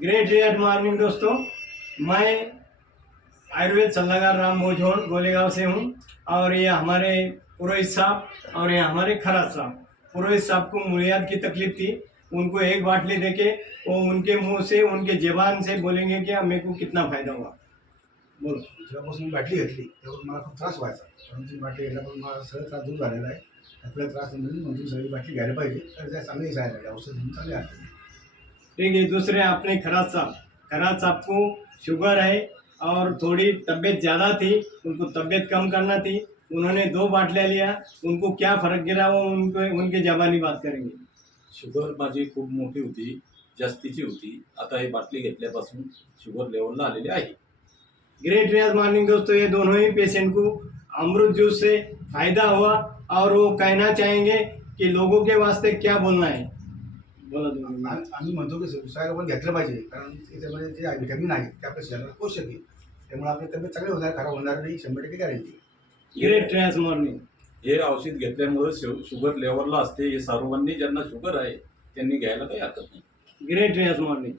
Great morning दोस्तों। मैं आयुर्वेद सलाहकार राम मोझोन गोलेगांव से हूँ और ये हमारे पुरोहित साहब और ये हमारे खराज साहब। पुरोहित साहब को मुळ्यात की तकलीफ थी, उनको एक बाटली देके वो उनके मुंह से उनके जबान से बोलेंगे कि मेरे को कितना फायदा हुआ। बोलो। जेव्हापासून मी बाटली घेतली तेव्हा मला खूप त्रास व्हायचा, परंतु ती बाटली घेतल्यापासून मला सगळं त्रास दूर झालेला आहे. आपल्याला त्रास नाही म्हणून सगळी बाटली घ्यायला पाहिजे, तर त्या चांगली जायला लागली. औषध घेऊन चांगले आले. ठीक है। दूसरे अपने खराज साहब को शुगर है और थोड़ी तबीयत ज़्यादा थी, उनको तबीयत कम करना थी। उन्होंने 2 बाटल्या लिया, उनको क्या फ़र्क गिरा वो उनके ज़बानी बात करेंगे। शुगर माझी खूप मोठी होती, जास्तीची होती. आता ही बाटली घेतल्यापासून शुगर लेवलला आलेली आहे. ग्रेट रियाज मॉर्निंग दोस्तों, ये दोनों ही पेशेंट को अमृत जूस से फायदा हुआ और वो कहना चाहेंगे कि लोगों के वास्ते क्या बोलना है। बोला दोनों। आम्ही म्हणतो की दुसऱ्या पण घेतलं पाहिजे, कारण त्याच्यामध्ये जे व्हिटॅमिन आहेत ते आपल्या शरीराला पोषक आहे. त्यामुळे आपली तब्येत चांगली होणार, खराब होणार नाही, 100% गॅरंटी. ग्रेट रियाज मॉर्निंग। हे औषध घेतल्यामुळे शुगर लेवलला असते. हे सर्वांनी ज्यांना शुगर आहे त्यांनी घ्यायला काही हरकत नाही. ग्रेट रियाज मॉर्निंग।